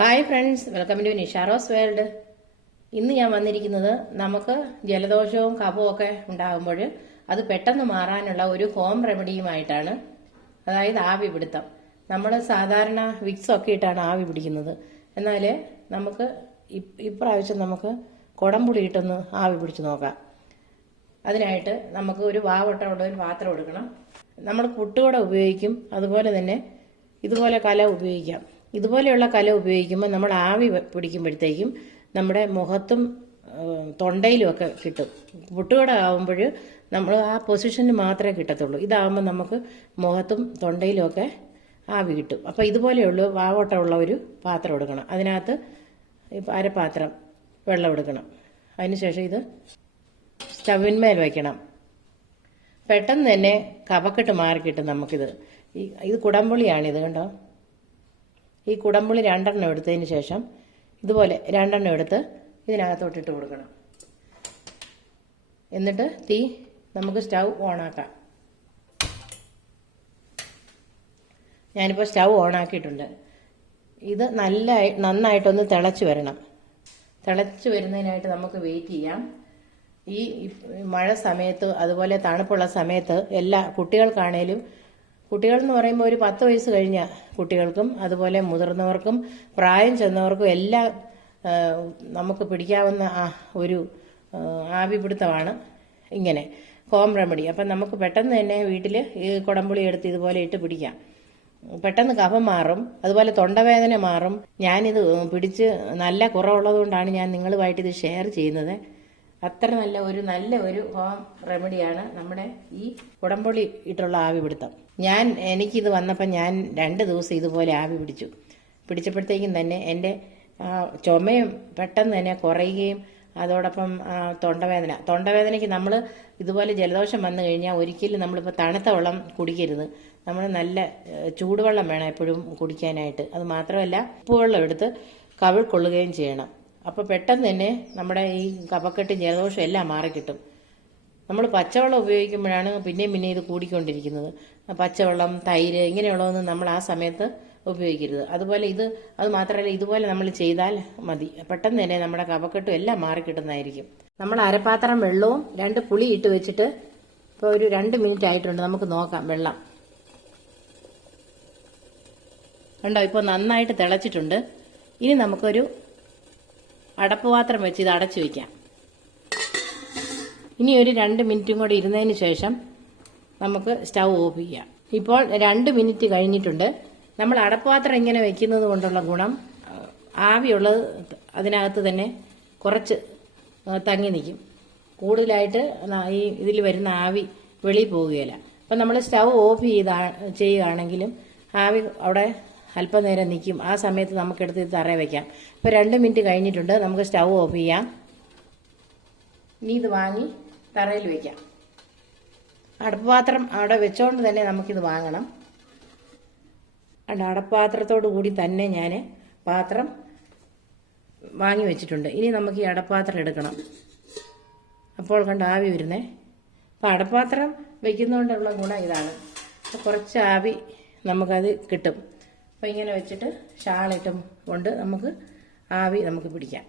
Hi friends, welcome to Nisha Rose World. ഇന്ന് ഞാൻ വന്നിരിക്കുന്നത് നമുക്ക് ജലദോഷവും കഫവും ഒക്കെ ഉണ്ടാകുമ്പോൾ അത് പെട്ടെന്ന് മാറാനുള്ള ഒരു ഹോം റെമഡിയുമായിട്ടാണ്. അതായത് ആവി പിടുത്തം. നമ്മൾ സാധാരണ വിക്സ് ഒക്കെ ഇട്ടാണ് ആവി പിടിക്കുന്നത്. എന്നാൽ നമുക്ക് ഇപ്രാവശ്യം നമുക്ക് കുടംപുളി ഇട്ടൊന്ന് ആവി പിടിച്ച് നോക്കാം. അതിനായിട്ട് നമുക്ക് ഒരു വാവട്ടമുള്ള ഒരു പാത്രം എടുക്കണം. നമ്മൾ പുട്ടുകൂടെ ഉപയോഗിക്കും, അതുപോലെ തന്നെ ഇതുപോലെ കല ഉപയോഗിക്കാം. ഇതുപോലെയുള്ള കല ഉപയോഗിക്കുമ്പോൾ നമ്മൾ ആവി പിടിക്കുമ്പോഴത്തേക്കും നമ്മുടെ മുഖത്തും തൊണ്ടയിലും ഒക്കെ കിട്ടും. പുട്ടുകട ആകുമ്പോൾ നമ്മൾ ആ പൊസിഷന് മാത്രമേ കിട്ടത്തുള്ളൂ. ഇതാകുമ്പോൾ നമുക്ക് മുഖത്തും തൊണ്ടയിലും ഒക്കെ ആവി കിട്ടും. അപ്പോൾ ഇതുപോലെയുള്ള വാവട്ടമുള്ള ഒരു പാത്രം എടുക്കണം. അതിനകത്ത് അരപ്പാത്രം വെള്ളം എടുക്കണം. അതിനുശേഷം ഇത് സ്റ്റവിന്മേൽ വയ്ക്കണം. പെട്ടെന്ന് തന്നെ കഫക്കെട്ട് മാറിക്കിട്ടും നമുക്കിത്. ഇത് കുടംപുളിയാണിത്, കണ്ടോ. ഈ കുടംപുളി 2 എടുത്തതിന് ശേഷം ഇതുപോലെ 2 എടുത്ത് ഇതിനകത്തോട്ടിട്ട് കൊടുക്കണം. എന്നിട്ട് തീ നമുക്ക് സ്റ്റൗ ഓണാക്കാം. ഞാനിപ്പോൾ സ്റ്റൗ ഓണാക്കിയിട്ടുണ്ട്. ഇത് നന്നായിട്ടൊന്ന് തിളച്ച് വരണം. തിളച്ച് വരുന്നതിനായിട്ട് നമുക്ക് വെയിറ്റ് ചെയ്യാം. ഈ മഴ സമയത്ത്, അതുപോലെ തണുപ്പുള്ള സമയത്ത് എല്ലാ കുട്ടികൾക്കാണേലും, കുട്ടികൾ എന്ന് പറയുമ്പോൾ ഒരു 10 വയസ്സ് കഴിഞ്ഞ കുട്ടികൾക്കും അതുപോലെ മുതിർന്നവർക്കും പ്രായം ചെന്നവർക്കും എല്ലാം നമുക്ക് പിടിക്കാവുന്ന ഒരു ആവി പിടുത്തമാണ് ഇങ്ങനെ ഹോം റെമഡി. അപ്പം നമുക്ക് പെട്ടെന്ന് തന്നെ വീട്ടിൽ ഈ കുടംപുളി എടുത്ത് ഇതുപോലെ ഇട്ട് പിടിക്കാം. പെട്ടെന്ന് കഫം മാറും, അതുപോലെ തൊണ്ടവേദന മാറും. ഞാനിത് പിടിച്ച് നല്ല കുറവുള്ളത് കൊണ്ടാണ് ഞാൻ നിങ്ങളുമായിട്ട് ഇത് ഷെയർ ചെയ്യുന്നത്. അത്ര നല്ല ഒരു ഹോം റെമഡിയാണ് നമ്മുടെ ഈ കുടംപുളി ഇട്ടുള്ള ആവി പിടുത്തം. എനിക്കിത് വന്നപ്പോൾ ഞാൻ 2 ദിവസം ഇതുപോലെ ആവി പിടിച്ചപ്പോഴത്തേക്കും തന്നെ എൻ്റെ ചുമയും പെട്ടെന്ന് തന്നെ കുറയുകയും, അതോടൊപ്പം തൊണ്ടവേദനയ്ക്ക് നമ്മൾ ഇതുപോലെ ജലദോഷം വന്നു കഴിഞ്ഞാൽ ഒരിക്കലും നമ്മളിപ്പോൾ തണുത്ത വെള്ളം കുടിക്കരുത്. നമ്മൾ നല്ല ചൂടുവെള്ളം വേണം എപ്പോഴും കുടിക്കാനായിട്ട്. അത് മാത്രമല്ല ഉപ്പുവെള്ളം എടുത്ത് കവിൾ കൊള്ളുകയും ചെയ്യണം. അപ്പോൾ പെട്ടെന്ന് തന്നെ നമ്മുടെ ഈ കഫക്കെട്ടും ജലദോഷം എല്ലാം മാറിക്കിട്ടും. നമ്മൾ പച്ചവെള്ളം ഉപയോഗിക്കുമ്പോഴാണ് പിന്നെയും ഇത് കൂടിക്കൊണ്ടിരിക്കുന്നത്. പച്ചവെള്ളം, തൈര് ഇങ്ങനെയുള്ളതൊന്നും നമ്മൾ ആ സമയത്ത് ഉപയോഗിക്കരുത്. അതുപോലെ അത് മാത്രമല്ല, ഇതുപോലെ നമ്മൾ ചെയ്താൽ മതി. പെട്ടെന്ന് തന്നെ നമ്മുടെ കഫക്കെട്ടും എല്ലാം മാറിക്കിട്ടുന്നതായിരിക്കും. നമ്മൾ അരപ്പാത്രം വെള്ളവും 2 പുളി ഇട്ട് വെച്ചിട്ട് ഇപ്പോൾ ഒരു 2 മിനിറ്റ് ആയിട്ടുണ്ട്. നമുക്ക് നോക്കാം വെള്ളം. കണ്ടോ, ഇപ്പോൾ നന്നായിട്ട് തിളച്ചിട്ടുണ്ട്. ഇനി നമുക്കൊരു അടപ്പ് പാത്രം വെച്ച് ഇത് അടച്ചു വയ്ക്കാം. ഇനി ഒരു 2 മിനിറ്റും കൂടി ഇരുന്നതിന് ശേഷം നമുക്ക് സ്റ്റൗ ഓഫ് ചെയ്യാം. ഇപ്പോൾ 2 മിനിറ്റ് കഴിഞ്ഞിട്ടുണ്ട്. നമ്മൾ അടപ്പാത്രം ഇങ്ങനെ വെക്കുന്നത് കൊണ്ടുള്ള ഗുണം, ആവിയുള്ളത് അതിനകത്ത് തന്നെ കുറച്ച് തങ്ങി നിൽക്കും. കൂടുതലായിട്ട് ഇതിൽ വരുന്ന ആവി വെളിയിൽ പോവുകയില്ല. അപ്പം നമ്മൾ സ്റ്റൗ ഓഫ് ചെയ്യുകയാണെങ്കിലും ആവി അവിടെ അല്പനേരം നിൽക്കും. ആ സമയത്ത് നമുക്കെടുത്ത് ഇത് തറയിൽ വയ്ക്കാം. ഇപ്പോൾ 2 മിനിറ്റ് കഴിഞ്ഞിട്ടുണ്ട്. നമുക്ക് സ്റ്റൗ ഓഫ് ചെയ്യാം. ഇനി ഇത് വാങ്ങി തറയിൽ വയ്ക്കാം. അടപ്പാത്രം അവിടെ വെച്ചോണ്ട് തന്നെ നമുക്കിത് വാങ്ങണം. അടപ്പാത്രത്തോടു കൂടി തന്നെ ഞാൻ പാത്രം വാങ്ങി വെച്ചിട്ടുണ്ട്. ഇനി നമുക്ക് ഈ അടപ്പാത്രം എടുക്കണം. അപ്പോൾ കണ്ട് ആവി വരുന്നേ. അപ്പോൾ അടപ്പാത്രം വയ്ക്കുന്നതുകൊണ്ടുള്ള ഗുണം ഇതാണ്. കുറച്ച് ആവി നമുക്കത് കിട്ടും. അപ്പോൾ ഇങ്ങനെ വെച്ചിട്ട് ഷാളിട്ടും കൊണ്ട് നമുക്ക് ആവി പിടിക്കാം.